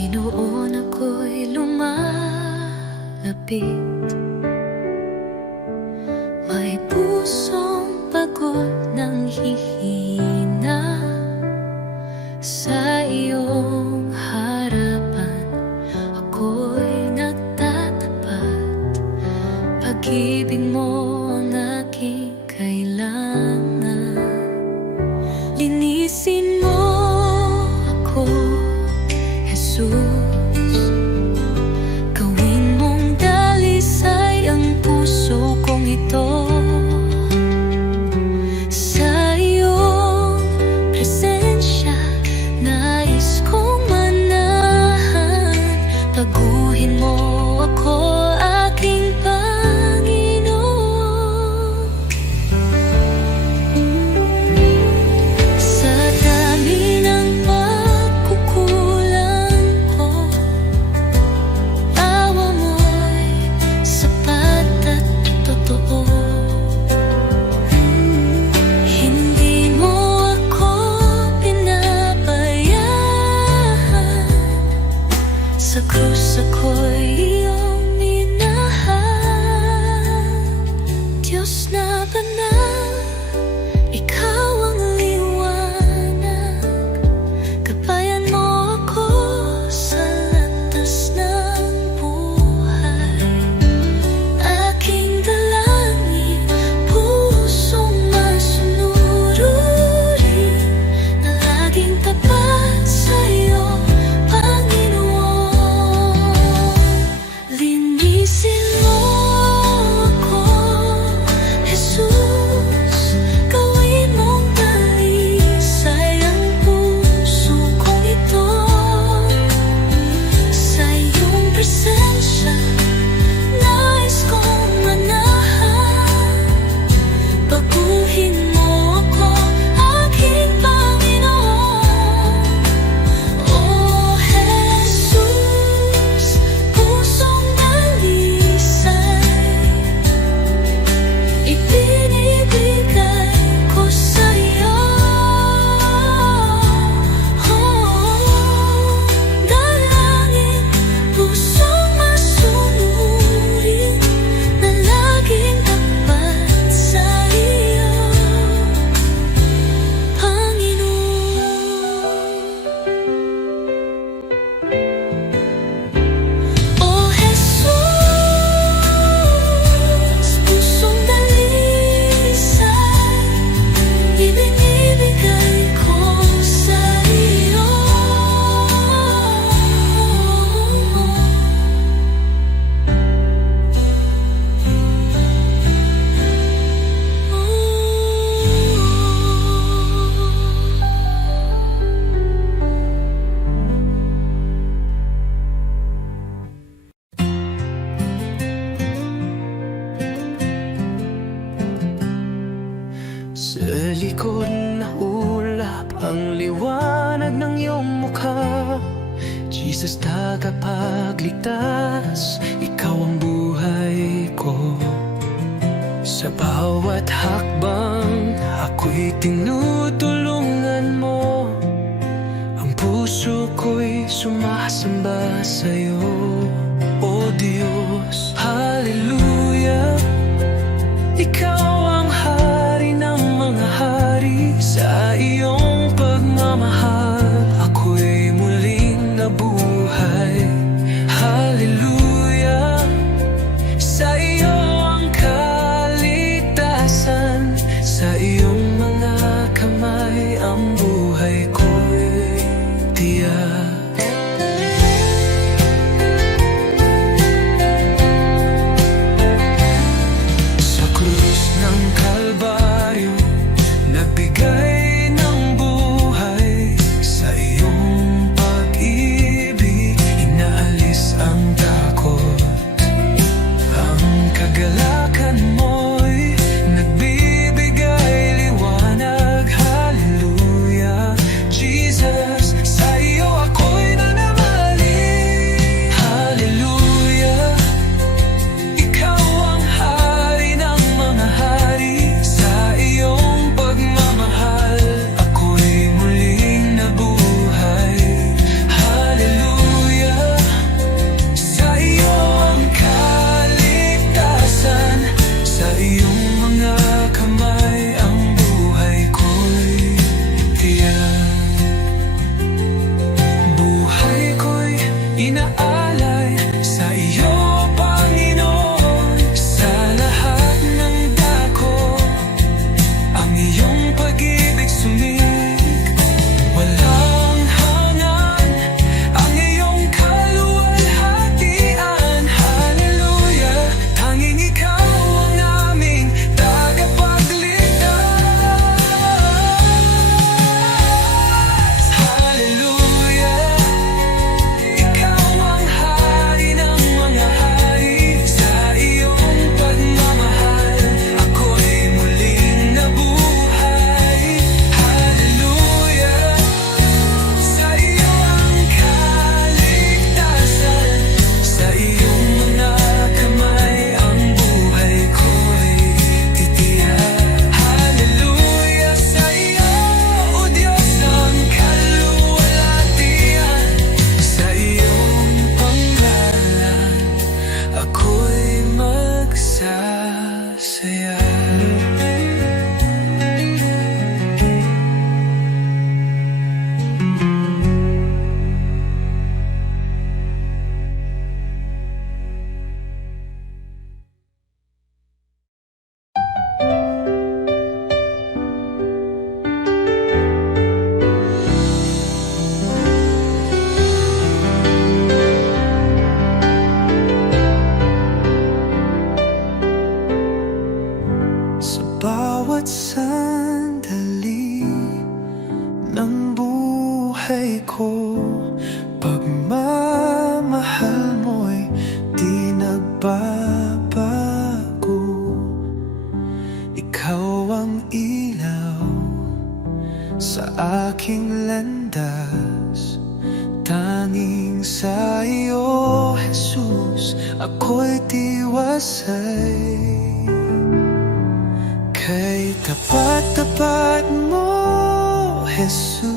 Panginoon, ako'y lumalapit. May pusong pagod ng hihina. Sa iyong harapan ako'y nagtatapat. Pag-ibig mo ang aking kailangan. Linisin mo ako, Jesus. Gawin mong dalisay ang puso kong ito. Sa iyong presensya nais kong manahan. Baguhin mo ako, aking Panginoon. Sa dami ng pagkukulang ko, awa mo'y sapat at totoo. Hindi mo ako pinabayaan. Sa krus ako'y iyong minahal. Diyos na banal, ikaw ang liwanag. Gabayan mo ako sa landas ng buhay. Aking dalangin, pusong masunurin, na laging tapat sa'yo, Panginoon. Linisin mo ako, Jesus. Gawin mong dalisay ang puso kong ito. Sa iyong presensya nais kong manahan. Baguhin mo ako, aking Panginoon. Oh Jesus, pusong dalisay ibinibigay ko sa'yo. Dalangin, pusong masunurin, na laging tapat sa iyo, Panginoon. Oh Jesus, pusong dalisay ibinibigay ko sa iyo. Sa likod na ulap ang liwanag ng iyong mukha. Jesus, tagapagligtas, ikaw ang buhay ko. Sa bawat hakbang ako'y tinutulungan mo. Ang puso ko'y sumasamba sa'yo, O Diyos. Hallelujah, ikaw ang hari ng mga hari. Sa iyong pagmamahal ako'y muling nabuhay. Hallelujah, sa iyo ang kaligtasan. Sa iyong mga kamay ang buhay ko'y tiyak. Sa krus inaalay sa iyo, Panginoon. Sa lahat ng dako, ang iyong pag-ibig sumig. Walang hanggan ang iyong kaluwalhatian. Hallelujah, tanging ikaw ang aming tagapagligtas. Hallelujah, ikaw ang hari ng mga hari. Sa iyong pagmamahal, ako'y muling nabuhay. Hallelujah, sa iyo ang kaligtasan. Sa iyong mga kamay ang buhay ko'y titiyak. Hallelujah, sa iyo, O Diyos, ang kaluwalhatian. Sa iyong panggalan, ako'y magsasaya. Sa bawat sandali ng buhay ko, pagmamahal mo'y di nagbabago. Ikaw ang ilaw sa aking landas. Tanging sa iyo, Jesus, ako'y tiwasay. Kay tapat-tapat mo, Jesus,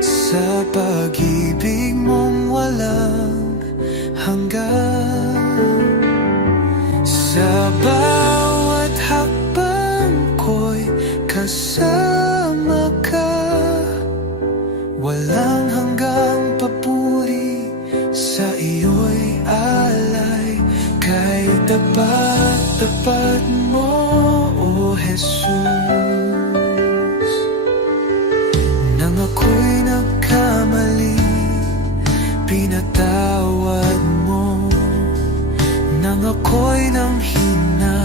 sa pag-ibig mong walang hanggan. Sa bawat hakbang ko'y kasama ka. Walang hanggang papuri, sa iyo'y alay. Kay tapat-tapat mo, O Jesus. Nang ako'y nagkamali, pinatawad mo. Nang ako'y nanghina,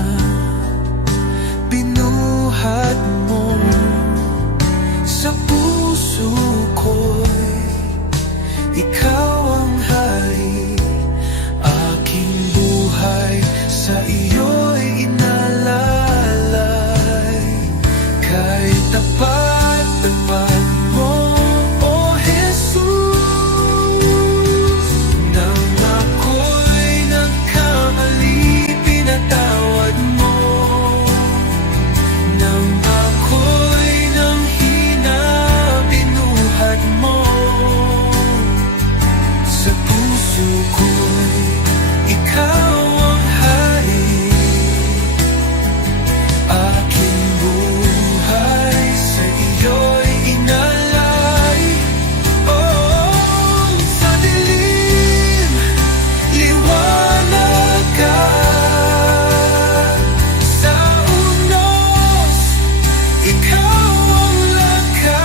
binuhat mo. Sa puso ko'y ikaw ang hari. Aking buhay sa iyo'y inalalay. Kay tapat-tapat mo, O Jesus. Nang ako'y nagkamali, pinatawad mo. Nang ako'y nanghina, binuhat mo. Sa puso ko'y ikaw ang hari. Aking buhay sa iyo'y inalay. Oh, sa dilim, liwanag ka. Sa unos, ikaw ang lakas.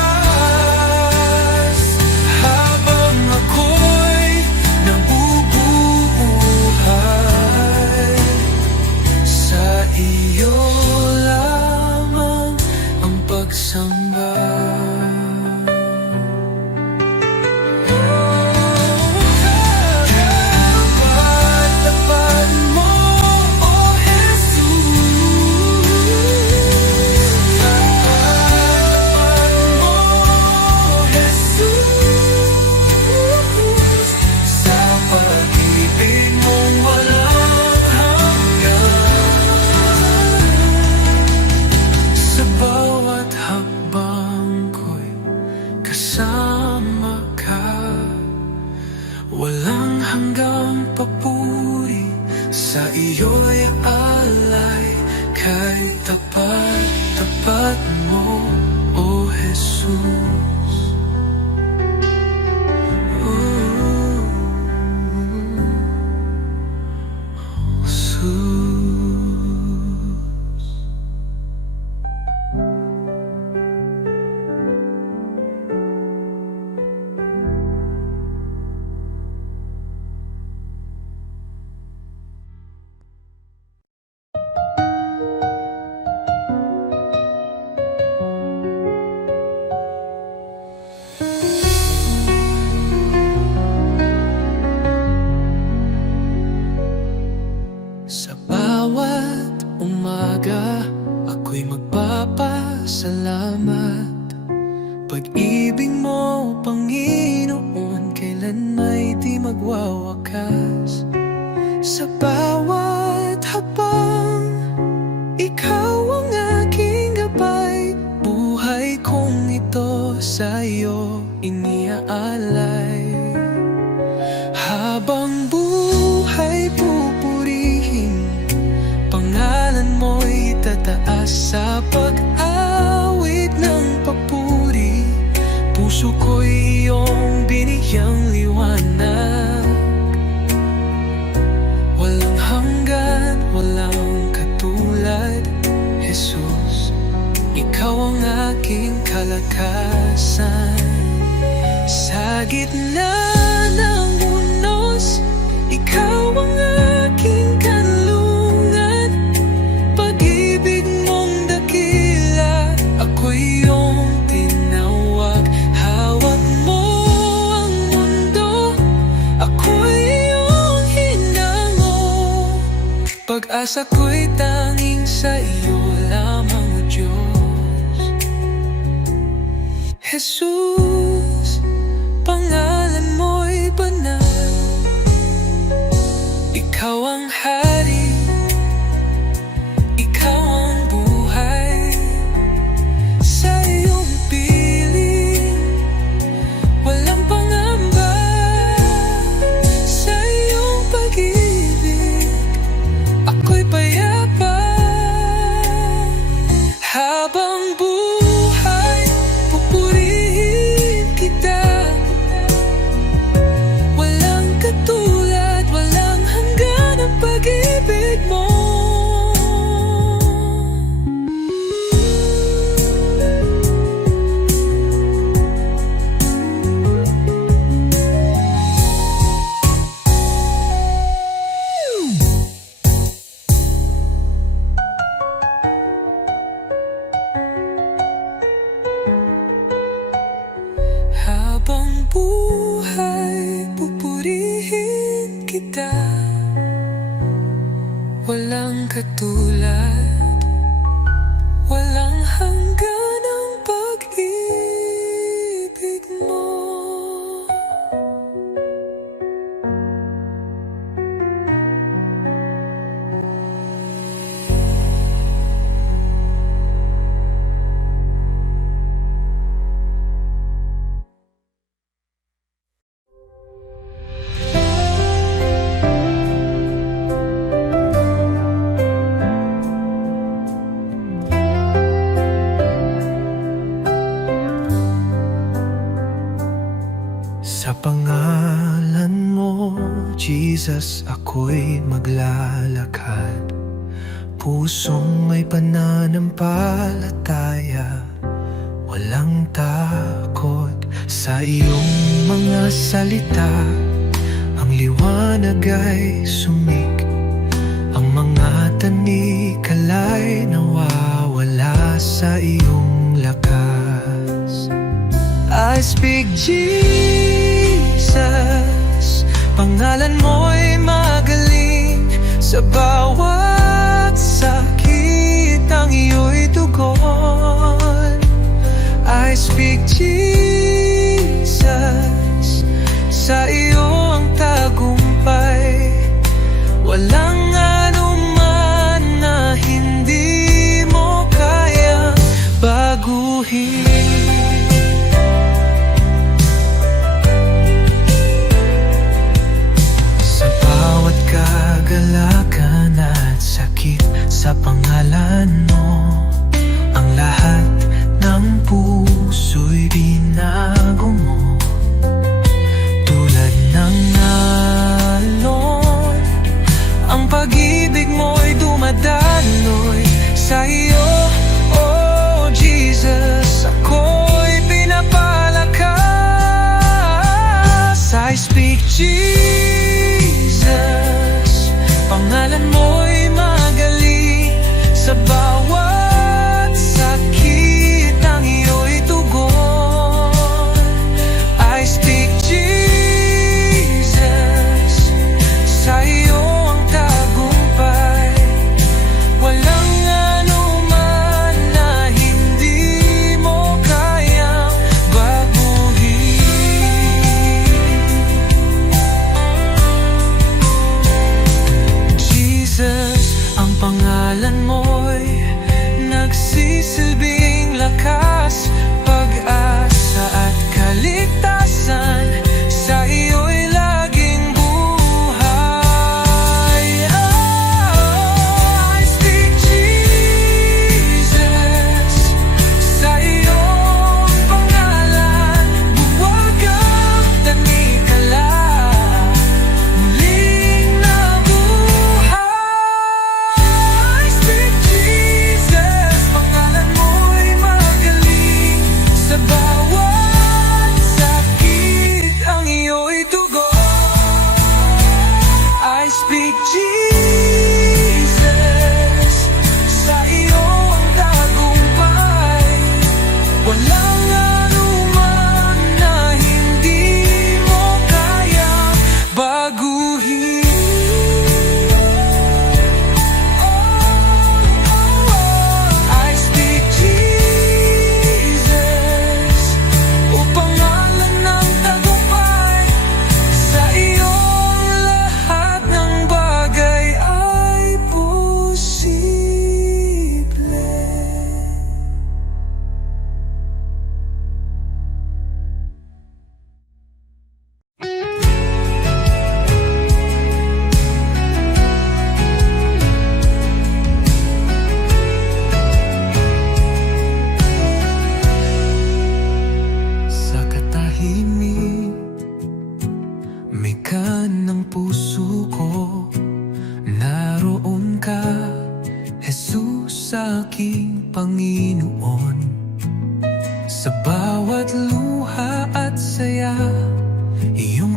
Habang ako'y nabubuhay, sa iyo lamang ang pagsamba. Tapat-tapat mo, O Jesus. Tapat-tapat mo, O Jesus. Sa pag-ibig mong walang hanggan. Sa bawat hakbang ko'y kasama ka. Walang hanggang papuri, sa iyo'y alay. Kay tapat-tapat mo, O Jesus. alay. Habang buhay pupurihin, pangalan mo'y tataas sa pag-awit ng papuri. Puso ko'y iyong binigyang liwanag, walang hanggan, walang katulad. Jesus, ikaw ang aking kalakasan. Sa gitna ng unos, ikaw ang aking kanlungan. Pag-ibig mong dakila, ako'y iyong tinawag. Hawak mo ang mundo, ako'y iyong hinango. Pag-asa ko'y tanging sa iyo lamang, O Diyos. Jesus, pangalan mo'y banal. Ikaw ang hari, ikaw ang buhay. Sa iyong piling, walang pangamba. Sa iyong pag-ibig, ako'y payapa. Habang buhay, pupurihin kita. Walang katulad, walang hanggan ang pag-ibig mo. Habang buhay, pupurihin kita. Walang katulad, walang hanggan ang pag-ibig mo. Sa pangalan mo, Jesus, ako'y maglalakad. Pusong may pananampalataya, walang takot sa iyong mga salita. Ang liwanag ay sumik, ang mga tanikala'y nawawala sa iyong lakas. I speak Jesus, pangalan mo'y magaling. Sa bawat sakit ang iyo'y tugon. I speak Jesus, sa iyo ang tagumpay. Walang anuman na hindi mo kayang baguhin. Kagalakan at sakit sa pangalan mo, ang lahat ng puso'y binago mo. Tulad ng alon, ang pag-ibig mo'y dumadaloy. Sa iyo, oh Jesus, ako'y pinapalakas. I speak Jesus, pangalan mo'y magaling. Sa bawat sakit ang iyo'y tugon. I speak Jesus, sa iyo ang tagumpay. Walang anuman na hindi mo kayang baguhin. pangalan mo'y nagsisilbing lakas, pag-asa at kaligtasan.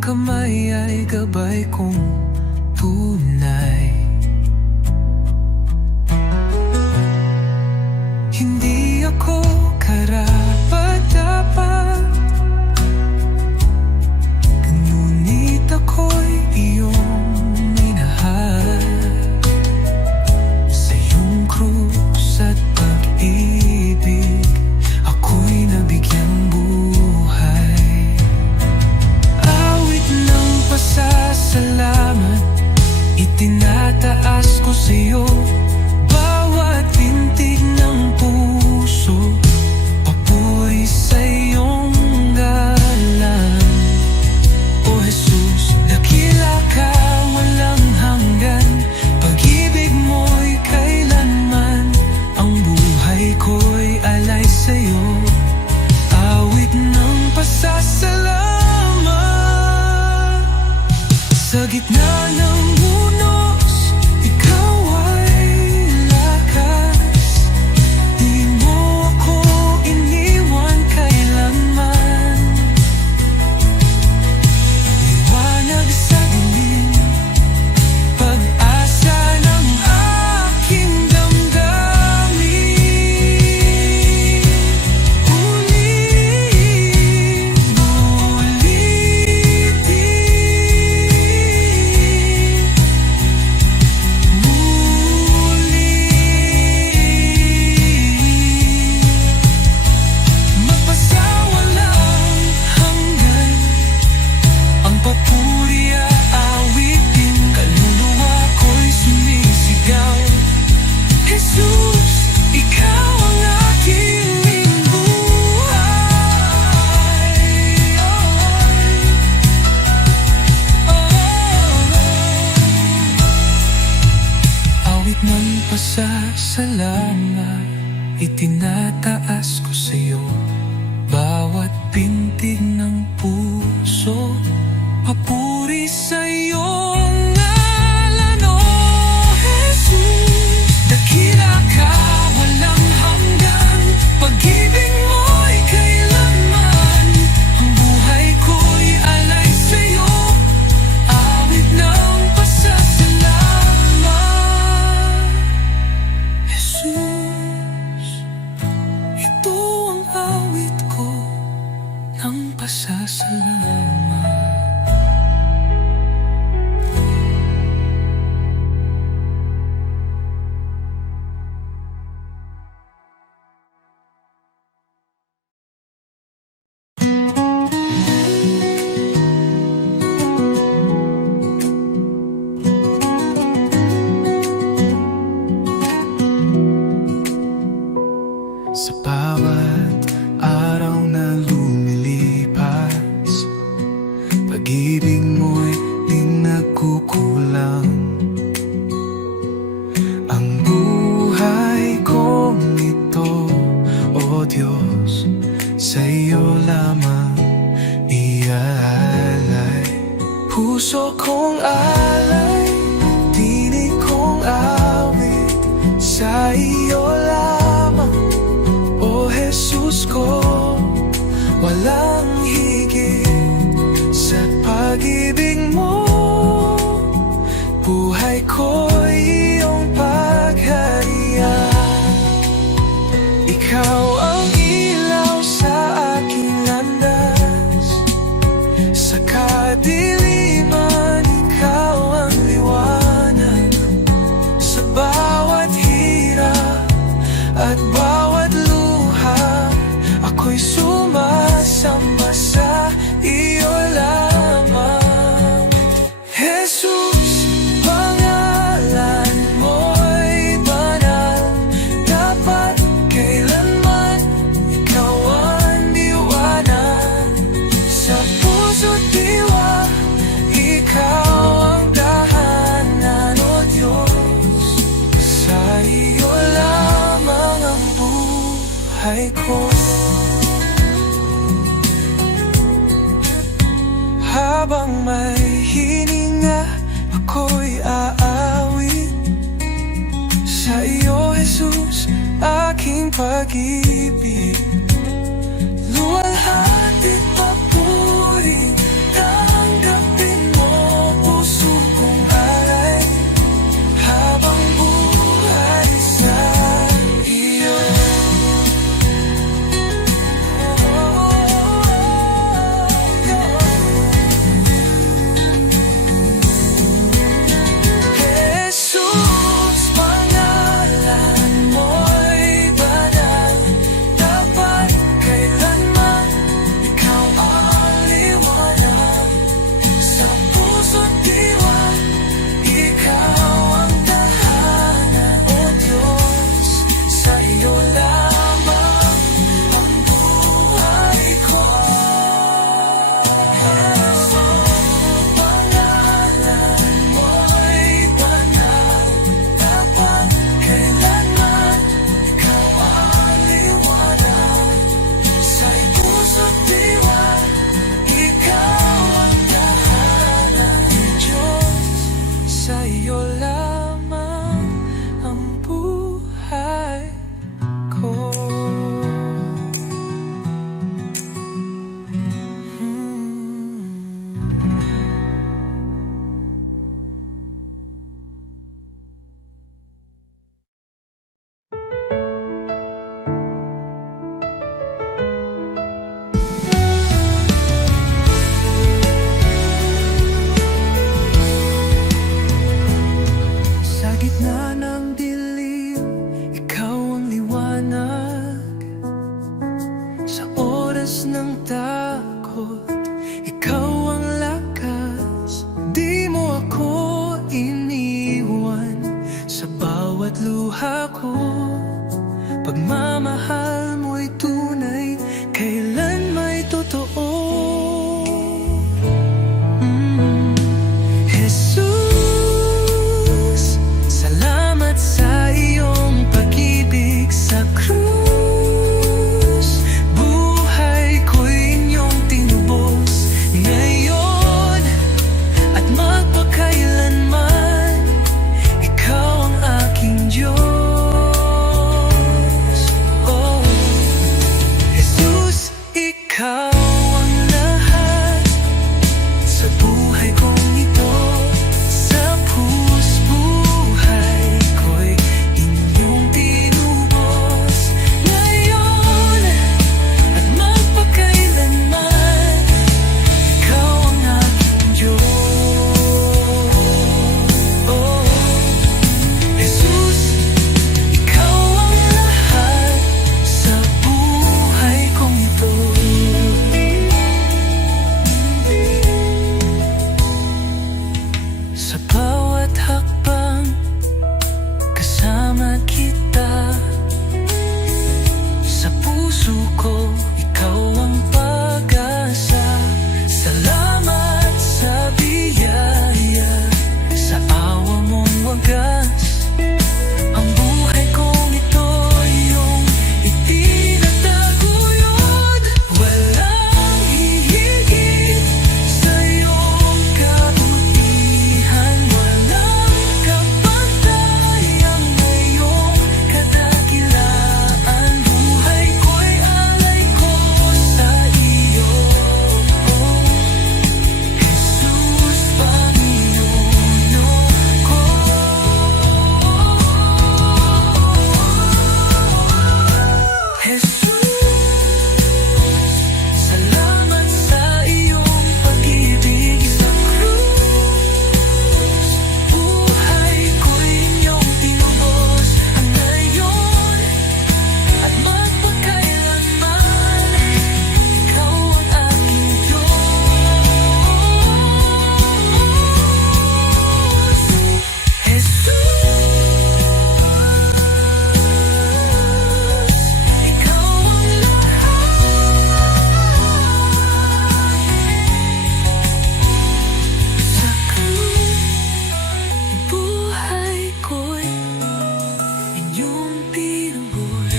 kamay ay gabay kong tunay. Hindi ako karapat-dapat, ngunit ako'y iyong minahal. Sa iyong krus at pag-ibig, ako'y nabigyang buhay. Awit ng pasasalamat, itinataas ko sa iyo. Bawat pintig ng puso, papuri sa iyong galang. O Jesus, dakila ka, walang hanggan. Pag-ibig mo'y kailanman, ang buhay ko'y alay sa'yo. Awit ng pasasalamat. Sa gitna ng unos, ikaw ay lakas. Di mo ako iniwan kailanman. Liwanag sa dilim, pag-asa ng aking damdamin. Magpasawalang hanggan, ang papuri aawitin. Kaluluwa ko'y sumisigaw. Jesus, ikaw ang aking buhay. Awit ng pasasalamat, itinataas ko sa iyo. Bawat pintig ng puso, papuri sa iyong ngalan. O Jesus, dakila ka, walang hanggan. Pag-ibig mo'y kailanman, ang buhay ko'y alay sa iyo. Awit ng pasasalamat. Jesus, ito ang awit ko ng pasasalamat. Sa bawat araw na lumilipas, pag-ibig mo'y di nagkukulang. Ang buhay kong ito, o Diyos, sa iyo lamang iaalay. Puso kong alay, tinig kong awit, sa iyo lamang. O Jesus ko, walang higit sa pag-ibig mo. Buhay ko'y iyong pagharian. Ikaw ang ilaw sa aking landas. Sa kadiliman, ikaw ang liwanag. Sa bawat hirap at bawat ako'y sumasamba sa iyo lamang. Jesus, pangalan mo'y banal. Dapat kailanman ikaw ang liwanag. Sa puso't diwa, ikaw ang tahanan. O Diyos, sa iyo lamang ang buhay ko. Habang may hininga, ako'y aawit sa iyo, Jesus, aking pag-ibig. Luwalhati papuri, damdamin. luha ko. Pagmamahal mo'y tunay, kailan may totoo. Jesus, salamat sa iyong pag-ibig sa krus. Buhay ko'y inyong tinubos ngayon at magpakailanman. Ikaw ang aking Diyos. Oh, Jesus, ikaw ang lahat sa buhay kong ito. Sa buhay ko'y inyong tinubos ngayon at magpakailanman. Ikaw ang aking Diyos. Oh, Jesus, ikaw ang lahat sa buhay kong ito. Sa bawat hakbang, kasama kita. Sa puso ko, ikaw ang pag-asa. Salamat sa biyaya, sa awa mong wagas. Ang buhay kong ito, iyong itinataguyod. Walang hihigit sa iyong kabutihan. Walang kapantayang ngayong kadakilaan. Buhay ko'y alay ko sa iyo, Jesus, Panginoon ko. Jesus, salamat sa iyong pag-ibig sa krus. Buhay ko'y inyong tinubos ngayon at magpakailanman. Ikaw ang aking Diyos. Jesus, ikaw ang lahat sa krus. Buhay ko'y inyong tinubos.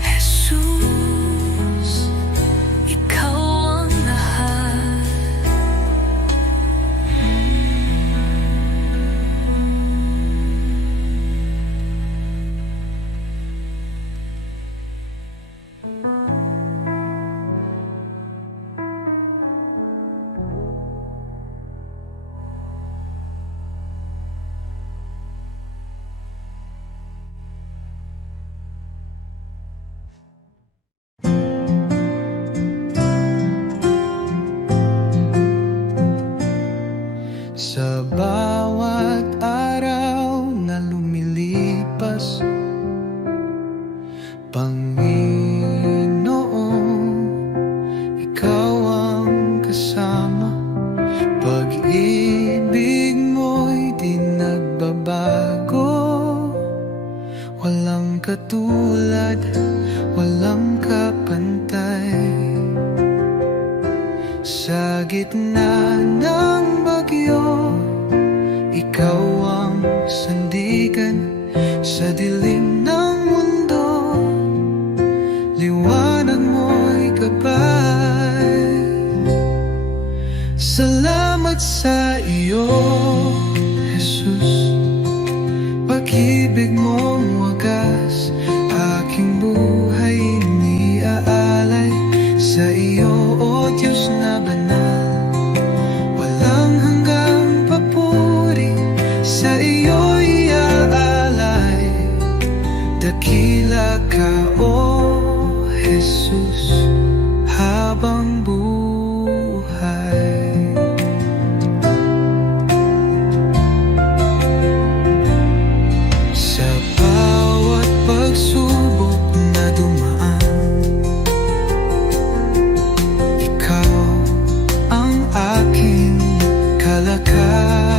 Jesus, ikaw ang lahat. Sa bawat araw na lumilipas, Panginoon, ikaw ang kasama. Pag-ibig mo'y di nagbabago. Walang katulad, walang kapantay. Sa gitna ng bagyo, ikaw ang sandigan. Sa dilim ng mundo, liwanag mo'y gabay. Salamat sa iyo, Jesus. Pag-ibig mong wagas, aking buhay iniaalay sa iyo, O Diyos na banal. Walang hanggang papuri sa iyo iaalay. Dakila ka, O Jesus, habang buhay. Sa bawat pagsubok na dumaan, ikaw ang aking kalakasan.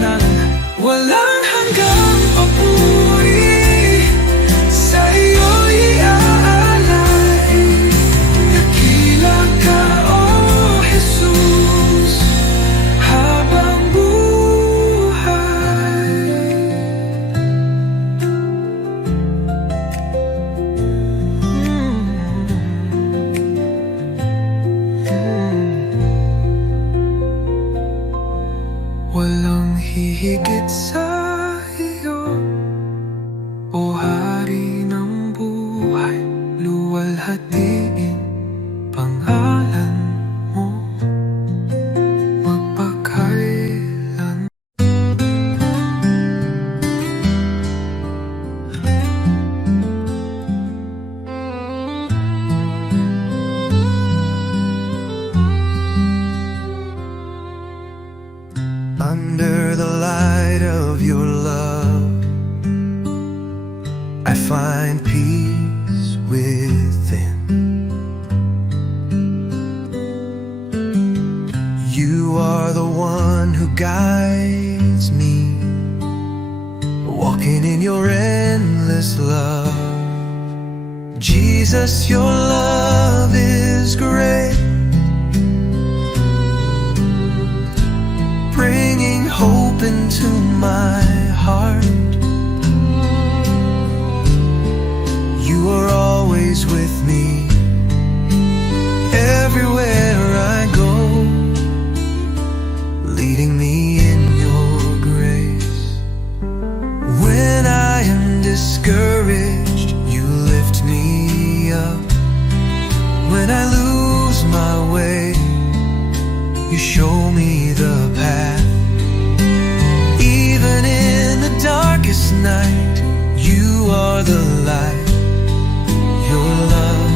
ng walang hanggang papuri. Sa iyo'y iaalay, dakila ka, O Jesus, habang buhay. Walang hihigit sa iyo, O Hari ng buhay. Luwalhatiin pangalan mo magpakailan. Under the light of your love, I find peace within. You are the one who guides me, walking in your endless love. Jesus, your love is great, bringing hope into my heart. You are always with me, everywhere I go, leading me in your grace. When I am discouraged, you lift me up. When I lose my way, you show me the path. Even in the darkest night, you are the light. Your love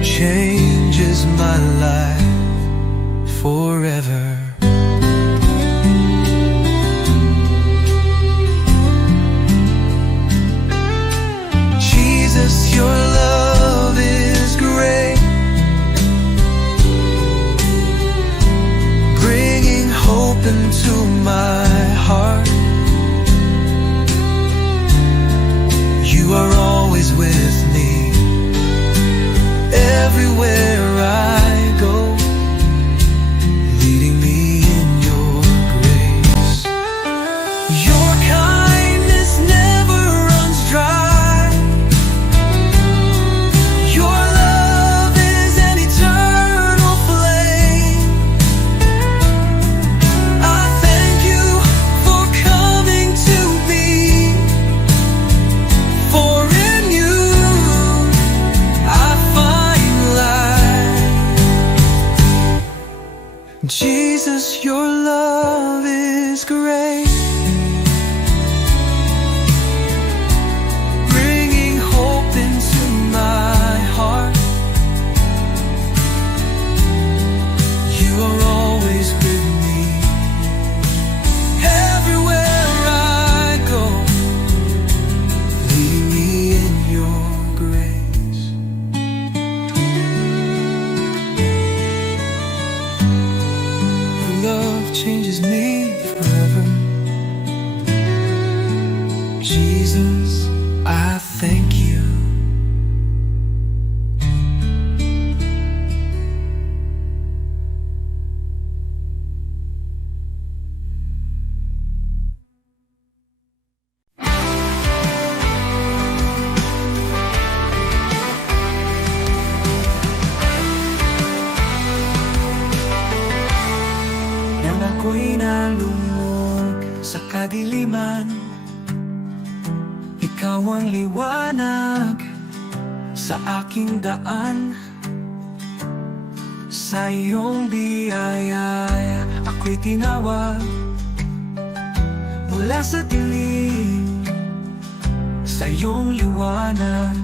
changes my life forever. Jesus, your love is great, bringing hope into my heart. You are always with me, everywhere I go, leading me in your grace. Your kindness never runs dry. Your love is an eternal flame. I thank you for coming to me, for in you I find life. Jesus, your love is great, bringing hope into my heart. You are always with me, everywhere I go, leading me in your grace. Your love changes me forever. Jesus, I thank you. Nang ako'y nalumog sa kadiliman, ikaw ang liwanag sa aking daan. Sa iyong biyaya ako'y tinawag mula sa dilim, sa iyong liwanag.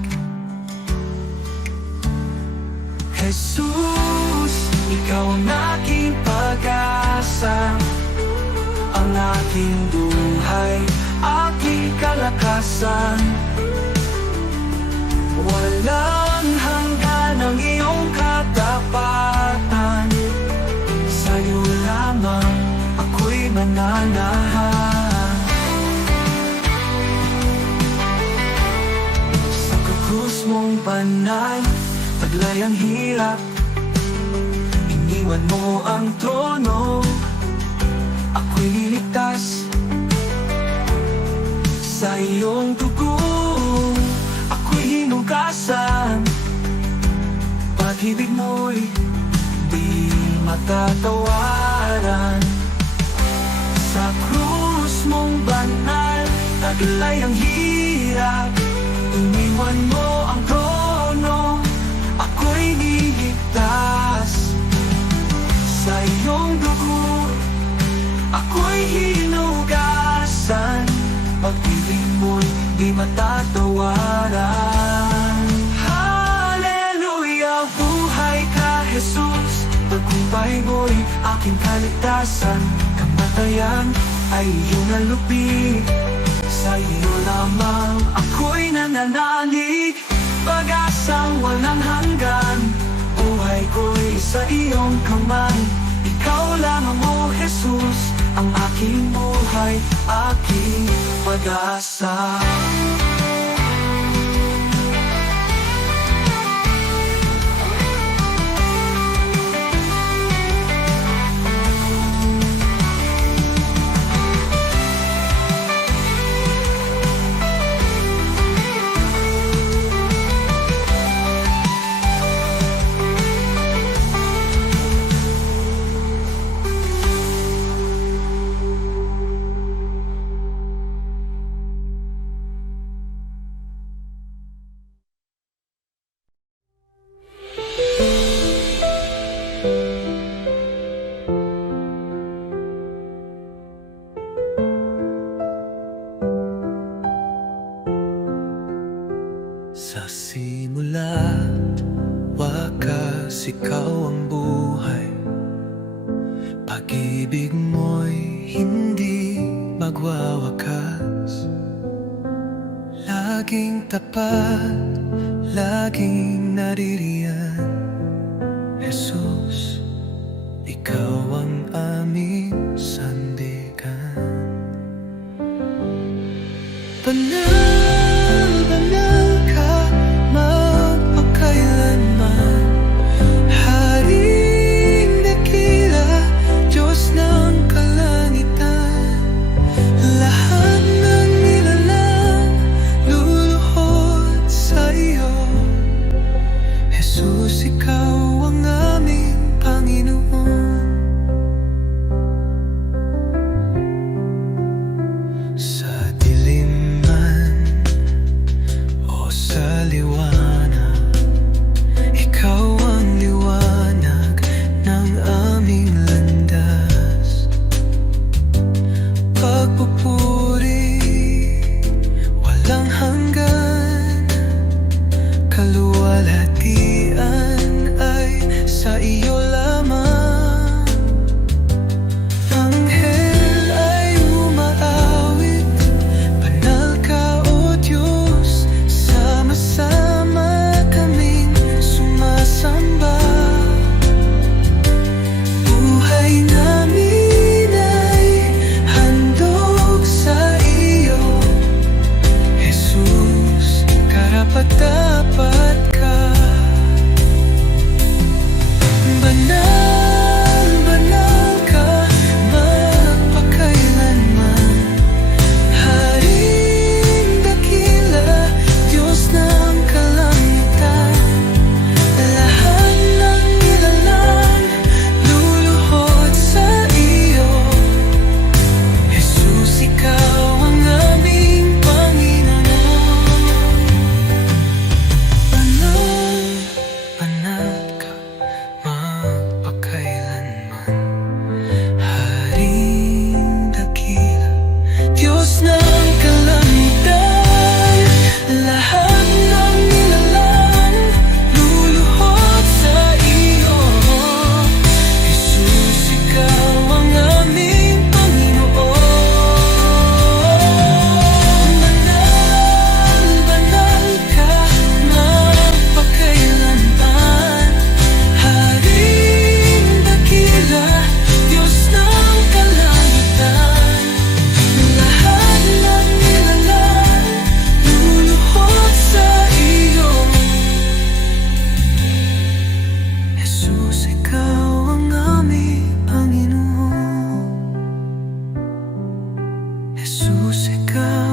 Jesus, ikaw ang aking pag-asa, ang aking buhay, aking kalakasan. Walang hanggan ang iyong katapatan, sa'yo lamang ako'y mananahan. banal, taglay ang hirap. Iniwan mo ang trono, ako'y liligtas sa iyong dugo. Ako'y hinugasan, pag-ibig mo'y di matatawaran. Sa krus mong banal, taglay ang hirap. Iniwan mo ang trono, ako'y niligtas sa iyong dugo. Ako'y hinugasan, pag-ibig mo'y di matatawaran. Hallelujah, buhay ka Jesus, tagumpay mo'y aking kaligtasan. Kamatayan ay iyong nalupi, sa iyo lamang ako'y nananalig. Pag-asang walang hanggan, buhay ko'y sa iyong kamay. Ikaw lamang, O Jesus, ang aking buhay, aking pag-asa. Sa simula, wakas, ikaw ang buhay. Pag-ibig mo'y hindi magwawakas. Laging tapat, laging naririyan. Jesus, ikaw ang aming sandigan. Banal, banal ka, magpakailanman. Haring dakila, Diyos ng kalangitan. Lahat ng nilalang luluhod sa iyo. Jesus, ikaw ang aming Panginoon. Sa dilim man o sa liwanag, ikaw ang liwanag ng aming landas. Pagpupuri, walang hanggan, kaluwalhatian ay sa iyo lamang. Anghel ay umaawit, nagsusigaw